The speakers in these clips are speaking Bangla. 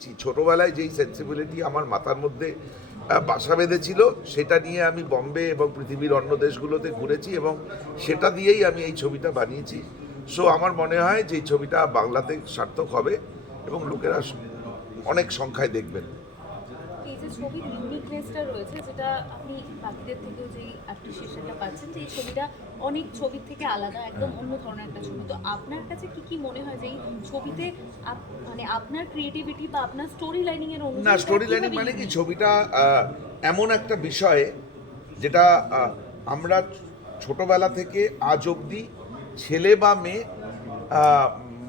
ছোটবেলায় যেই সেন্সিবিলিটি আমার মাথার মধ্যে বাসা বেঁধেছিল সেটা নিয়ে আমি বম্বে এবং পৃথিবীর অন্য দেশগুলোতে ঘুরেছি এবং সেটা দিয়েই আমি এই ছবিটা বানিয়েছি। সো আমার মনে হয় যে এই ছবিটা বাংলাতে সার্থক হবে এবং লোকেরা অনেক সংখ্যায় দেখবেন। এই যে ছবির ইউনিকনেসটা রয়েছে, যেটা আপনি বাকিদের থেকেও যেই অ্যাপ্রিসিয়েশনটা পাচ্ছেন, যে এই ছবিটা অনেক ছবির থেকে আলাদা, একদম অন্য ধরনের একটা ছবি। তো আপনার কাছে কি কি মনে হয় যে এই ছবিতে মানে আপনার ক্রিয়েটিভিটি বা আপনার স্টোরি লাইনিং এর অনুযায়ী? না, স্টোরি লাইনিং মানে কি, ছবিটা এমন একটা বিষয় যেটা আমরা ছোটবেলা থেকে আজ অবধি ছেলে বা মেয়ে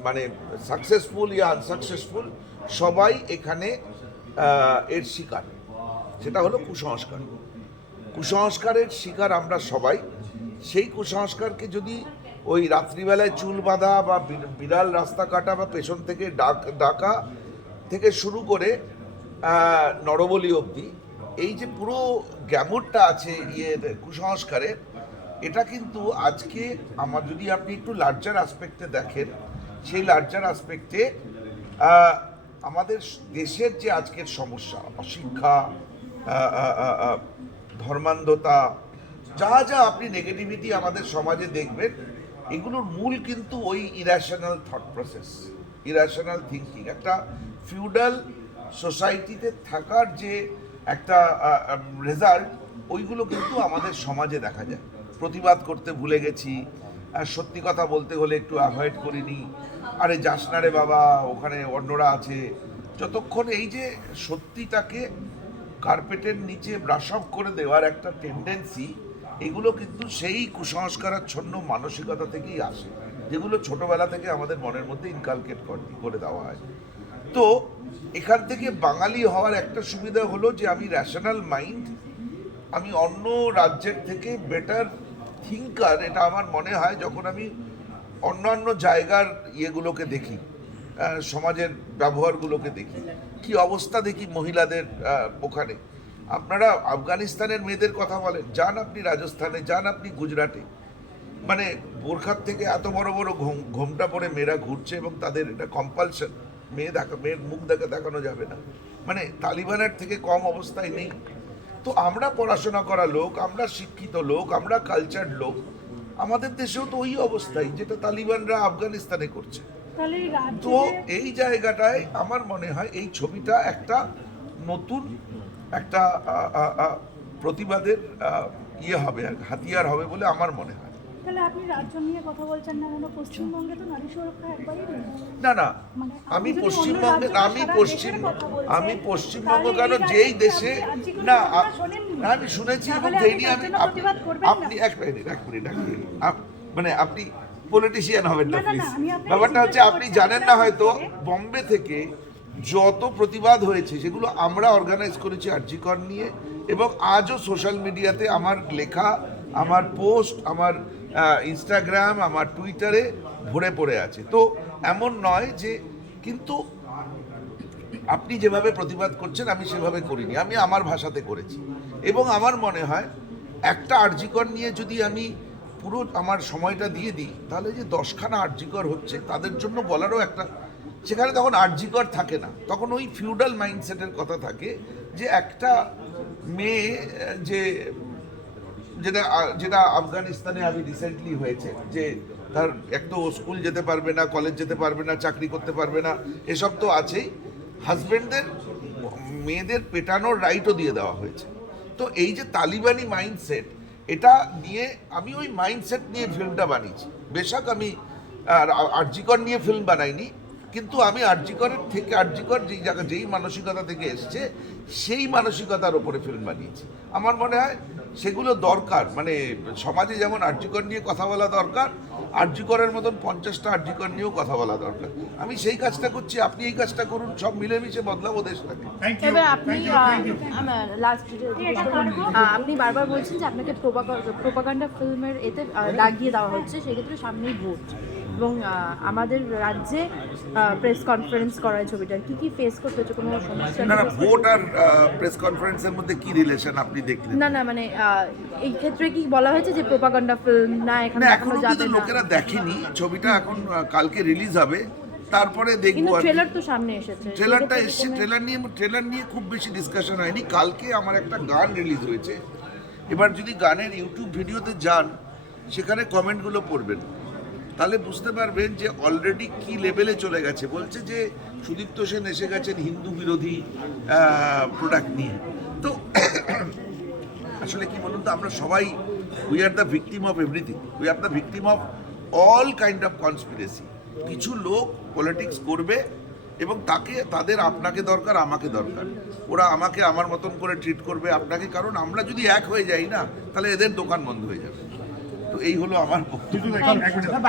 মানে সাকসেসফুল ইয়া আনসাকসেসফুল সবাই এখানে এর শিকার। সেটা হলো কুসংস্কার। কুসংস্কারের শিকার আমরা সবাই। সেই কুসংস্কারকে যদি ওই রাত্রিবেলায় চুল বাঁধা বা বিড়াল রাস্তা কাটা বা পেছন থেকে ডাকা থেকে শুরু করে নরবলি অবধি এই যে পুরো গ্যামুরটা আছে কুসংস্কারের, এটা কিন্তু আজকে আমার যদি আপনি একটু লার্জার আসপেক্টে দেখেন, সেই লার্জার আসপেক্টে আমাদের দেশের যে আজকের সমস্যা, অশিক্ষা, ধর্মান্ধতা, যা যা আপনি নেগেটিভিটি আমাদের সমাজে দেখবেন, এগুলোর মূল কিন্তু ওই irrational thought process, irrational thinking. একটা ফিউডাল সোসাইটিতে থাকার যে একটা রেজাল্ট, ওইগুলো কিন্তু আমাদের সমাজে দেখা যায়। প্রতিবাদ করতে ভুলে গেছি, সত্যি কথা বলতে হলে একটু অ্যাভয়েড করিনি, আরে যাস না রে বাবা, ওখানে অন্যরা আছে। যতক্ষণ এই যে সত্যিটাকে কার্পেটের নিচে ব্রাশ অফ করে দেওয়ার একটা টেন্ডেন্সি, এগুলো কিন্তু সেই কুসংস্কারাচ্ছন্ন মানসিকতা থেকেই আসে, যেগুলো ছোটবেলা থেকে আমাদের মনের মধ্যে ইনকালকেট করে দেওয়া হয়। তো এখান থেকে বাঙালি হওয়ার একটা সুবিধা হলো যে আমি র্যাশনাল মাইন্ড, আমি অন্য রাজ্যের থেকে বেটার থিঙ্কার, এটা আমার মনে হয় যখন আমি অন্যান্য জায়গার ইয়েগুলোকে দেখি, সমাজের ব্যবহারগুলোকে দেখি, কি অবস্থা দেখি মহিলাদের ওখানে। আপনারা আফগানিস্তানের মেয়েদের কথা বলেন, যান আপনি রাজস্থানে, যান আপনি গুজরাটে, মানে বোরখার থেকে এত বড় বড় ঘোমটা পরে মেয়েরা ঘুরছে এবং তাদের এটা কম্পালশন, মেয়ের মুখ দেখানো যাবে না, মানে তালিবানের থেকে কম অবস্থায় নেই। তো আমরা পড়াশোনা করা লোক, আমরা শিক্ষিত লোক, আমরা কালচার লোক, আমাদের দেশেও তো ওই অবস্থাই যেটা তালিবানরা আফগানিস্তানে করছে। তো এই জায়গাটায় আমার মনে হয় এই ছবিটা একটা নতুন একটা প্রতিবাদের ইয়ে হবে, হাতিয়ার হবে বলে আমার মনে হয়। তাহলে আপনি রাজ্য নিয়ে কথা বলছেন না কেন? পশ্চিমবঙ্গে তো নারী সুরক্ষা একবারই নেই। না না, মানে আমি পশ্চিমবঙ্গে, আমি পশ্চিমবঙ্গ কেন, যেই দেশে না আমি শুনেছি এবং সেই নিয়ে আপনি এক মিনিট মানে আপনি পলিটিশিয়ান হবেন না প্লিজ। ব্যাপারটা হচ্ছে আপনি জানেন না হয়তো, বম্বে থেকে যত প্রতিবাদ হয়েছে সেগুলো আমরা অর্গানাইজ করেছি আরজি কর নিয়ে, এবং আজও সোশ্যাল মিডিয়াতে আমার লেখা, আমার পোস্ট, আমার ইনস্টাগ্রাম, আমার টুইটারে ভরে পড়ে আছে। তো এমন নয় যে, কিন্তু আপনি যেভাবে প্রতিবাদ করছেন আমি সেভাবে করিনি, আমি আমার ভাষাতে করেছি। এবং আমার মনে হয় একটা আরজিকর নিয়ে যদি আমি পুরো আমার সময়টা দিয়ে দিই, তাহলে যে 10খানা আরজিকর হচ্ছে তাদের জন্য বলারও একটা, সেখানে তখন আরজিকর থাকে না, তখন ওই ফিউডাল মাইন্ডসেটের কথা থাকে যে একটা মেয়ে যে যেটা যেটা আফগানিস্তানে আমি রিসেন্টলি হয়েছে, যে তার এক তো স্কুল যেতে পারবে না, কলেজ যেতে পারবে না, চাকরি করতে পারবে না, এসব তো আছেই, হাজব্যান্ডদের মেয়েদের পেটানোর রাইটও দিয়ে দেওয়া হয়েছে। তো এই যে তালিবানি মাইন্ডসেট, এটা নিয়ে আমি ওই মাইন্ডসেট নিয়ে ফিল্মটা বানিয়েছি। বেশক আমি আরজিকর নিয়ে ফিল্ম বানাইনি, কিন্তু আমি আরজিকর যেই মানসিকতা থেকে এসছে সেই মানসিকতার ওপরে ফিল্ম বানিয়েছি। আমার মনে হয় সেগুলো দরকার, মানে সমাজে যেমন আরজিকর নিয়ে কথা বলা দরকার, আরজিকরের মতন 50টা আরজিকর নিয়েও কথা বলা দরকার। আমি সেই কাজটা করছি, আপনি এই কাজটা করুন, সব মিলেমিশে বদলাবো দেশটাকে। এবার আপনি বারবার বলছেন যে আপনাকে প্রোপাগান্ডা ফিল্মের এতে লাগিয়ে দেওয়া হচ্ছে, সেক্ষেত্রে সামনেই ভোট, এবং আমাদের রাজ্যে প্রেস কনফারেন্স করায় ছবিটার কি কি ফেস করতে হচ্ছে, কোনো সমস্যা? না না, ভোট আর প্রেস কনফারেন্সের মধ্যে কি রিলেশন আপনি দেখলেন? না না, মানে এই ক্ষেত্রে কি বলা হয়েছে যে প্রোপাগান্ডা ফিল্ম না, এখানে এখনো কিন্তু লোকেরা দেখেনি ছবিটা, এখন কালকে রিলিজ হবে, তারপরে দেখবো কিন্তু আর কি। ট্রেলার তো সামনে এসেছে ট্রেলারটা সেক্ষেত্রে এসছে, কোনো- ট্রেলার নিয়ে খুব বেশি ডিসকাশন হয়নি। কালকে আমার একটা গান রিলিজ হয়েছে, এবার যদি গানের ইউটিউব ভিডিওতে যান সেখানে কমেন্টগুলো পড়বেন, তাহলে বুঝতে পারবেন যে অলরেডি কি লেভেলে চলে গেছে। বলছে যে সুদীপ্ত সেন এসে গেছেন হিন্দু বিরোধী প্রোডাক্ট নিয়ে। তো আসলে কি বলুন তো, আমরা সবাই we are the victim of everything, we are the victim of all kind of conspiracy. কিছু লোক পলিটিক্স করবে এবং তাদের আপনাকে দরকার, আমাকে দরকার, ওরা আমাকে আমার মতন করে ট্রিট করবে আপনাকে, কারণ আমরা যদি এক হয়ে যাই না তাহলে এদের দোকান বন্ধ হয়ে যাবে। তো এই হলো আমার বক্তব্য।